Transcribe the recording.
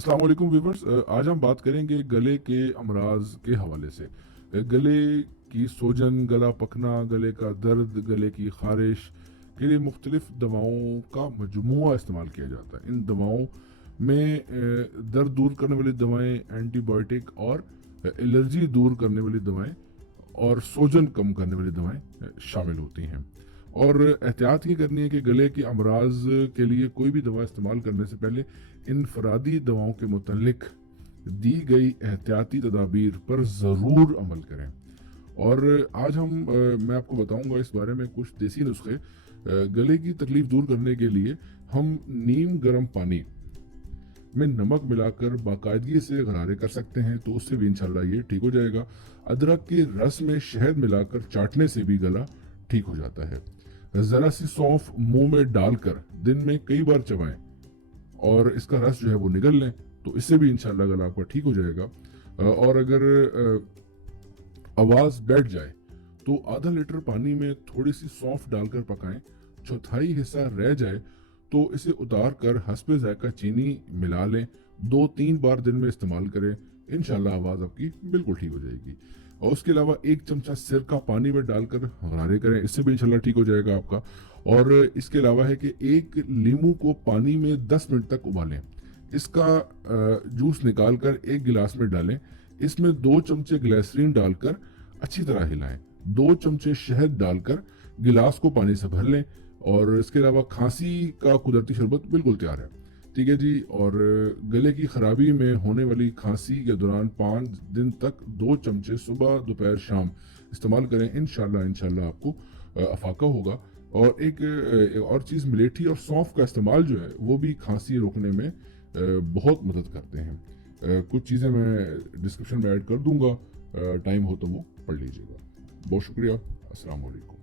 अस्सलाम वालेकुम व्यूवर्स। आज हम बात करेंगे गले के अमराज के हवाले से। गले की सूजन, गला पकना, गले का दर्द, गले की खारिश के लिए मुख्तलिफ दवाओं का मजमूआ इस्तेमाल किया जाता है। इन दवाओं में दर्द दूर करने वाली दवाएं, एंटीबायोटिक और एलर्जी दूर करने वाली दवाएं और सूजन कम करने वाली दवाएं शामिल होती हैं। और एहतियात ये करनी है कि गले के अमराज के लिए कोई भी दवा इस्तेमाल करने से पहले इनफरादी दवाओं के मुतल्लिक दी गई एहतियाती तदाबीर पर ज़रूर अमल करें। और आज मैं आपको बताऊंगा इस बारे में कुछ देसी नुस्खे। गले की तकलीफ दूर करने के लिए हम नीम गर्म पानी में नमक मिलाकर बाकायदगी से गरारे कर सकते हैं, तो उससे भी इंशाल्लाह ये ठीक हो जाएगा। अदरक के रस में शहद मिलाकर चाटने से भी गला ठीक हो जाता है। जरा सी सौंफ मुंह में डालकर दिन में कई बार चबाएं और इसका रस जो है वो निगल लें, तो इससे भी इंशाल्लाह गला आपका ठीक हो जाएगा। और अगर आवाज बैठ जाए तो आधा लीटर पानी में थोड़ी सी सौंफ डालकर पकाएं। चौथाई हिस्सा रह जाए तो इसे उतार कर हस्बे जायका चीनी मिला लें। 2-3 बार दिन में इस्तेमाल करें, इंशाल्लाह आवाज आपकी बिल्कुल ठीक हो जाएगी। और उसके अलावा 1 चमचा सिरका पानी में डालकर गरारे करें, इससे भी इंशाल्लाह ठीक हो जाएगा आपका। और इसके अलावा है कि 1 लीमू को पानी में 10 मिनट तक उबालें, इसका जूस निकाल कर 1 गिलास में डालें। इसमें 2 चमचे ग्लिसरीन डालकर अच्छी तरह हिलाएं। 2 चमचे शहद डालकर गिलास को पानी से भर लें। और इसके अलावा खांसी का कुदरती शरबत बिल्कुल तैयार है, ठीक है जी। और गले की खराबी में होने वाली खांसी के दौरान 5 दिन तक 2 चमचे सुबह दोपहर शाम इस्तेमाल करें, इंशाल्लाह आपको अफाका होगा। और एक और चीज़, मिलेठी और सौंफ का इस्तेमाल जो है वो भी खांसी रोकने में बहुत मदद करते हैं। कुछ चीज़ें मैं डिस्क्रिप्शन में ऐड कर दूंगा, टाइम हो तो वो पढ़ लीजिएगा। बहुत शुक्रिया। अस्सलाम वालेकुम।